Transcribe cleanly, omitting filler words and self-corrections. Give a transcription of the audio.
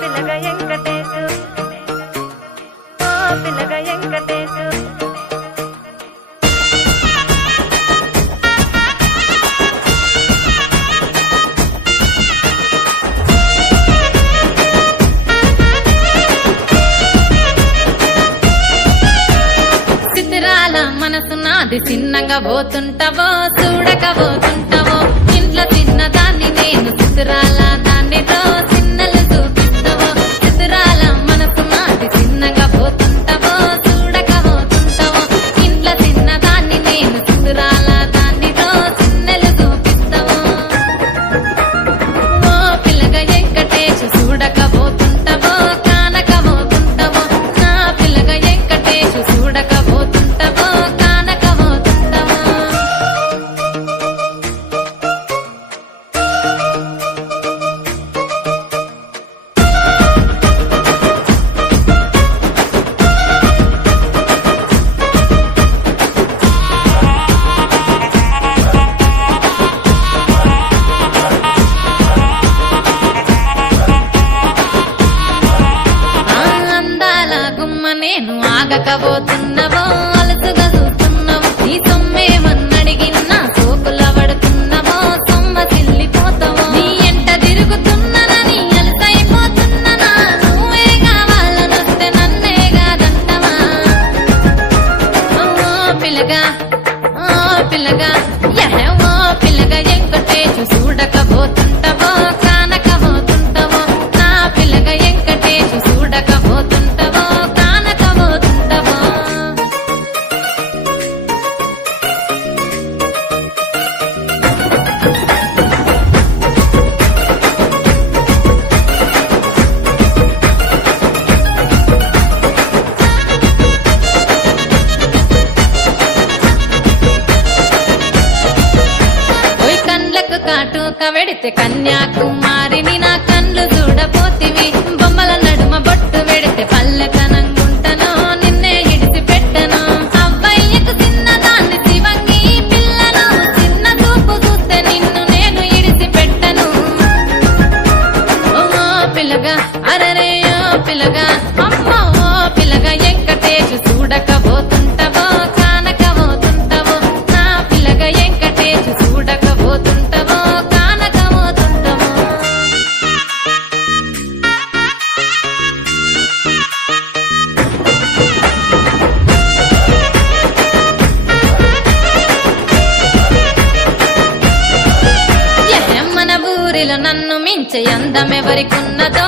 పిల్లగా వెంకటేశు ఓ పిల్లగా వెంకటేశు చిత్రాల మనసు నాది చిన్నగా పోతుంటావో చూడకపోతుంటావో ఇంట్లో చిన్నదాన్ని నేను చిత్రాల దానితో చిన్నలు చూపిస్తావో చిత్రాల మనసు నాది చిన్నగా పోతుంటావో చూడకపోతుంటావో ఇంట్లో చిన్నదాన్ని నేను చిత్రాల దానితో చిన్నలు చూపిస్తావో ఓ పిల్లగా వెంకటేశు చూడకపోతుంటావో కానకపోతుంటావో నా పిల్లగా వెంకటేశు చూడకపోతుంటావో కానకపోతుంటావో అందాల గుమ్మ నేను ఆగకపోతున్నావో అలసుగా చూస్తున్నావు నీ సొమ్మేమన్నడిగిన్నా సోకుల పడుతున్నావో సొమ్మ సిల్లిపోతావో నీ ఎంట తిరుగుతున్నానని అలసైపోతున్నానా నువ్వే కావాలనొస్తే నన్నే కాదంటవా ఓ పిల్లగా ఓ పిల్లగా వెంకటేశు చూడకపోతుంటావో కానకపోతుంటావో నా పిల్లగా వెంకటేశు చూడకపోతుంటావో కానకపోతుంటావో ఓయ్ కండ్లకు కాటుక వెడితే కన్యాకుమారిని నా కండ్లు చూడపోతివి బొమ్మల నడుమ బొట్టు వెడితే పల్లెతనంగుంటను నిన్నే ఇడిసి పెట్టను అబ్బాయికు చిన్నదాన్ని శివంగి పిల్లను చిన్న చూపు చూస్తే నిన్ను నేను ఇడిసి పెట్టను ఓ పిల్లగా అరరే ఓ పిల్లగా అమ్మో ఓ పిల్లగా వెంకటేశు చూడకపోతుంటావో కానకపోతుంటావో నా పిల్లగా వెంకటేశు చూడకపోతుంటావో కానకపోతుంటావో మన ఊరిలో నన్ను మించే అందమెవరికున్నదో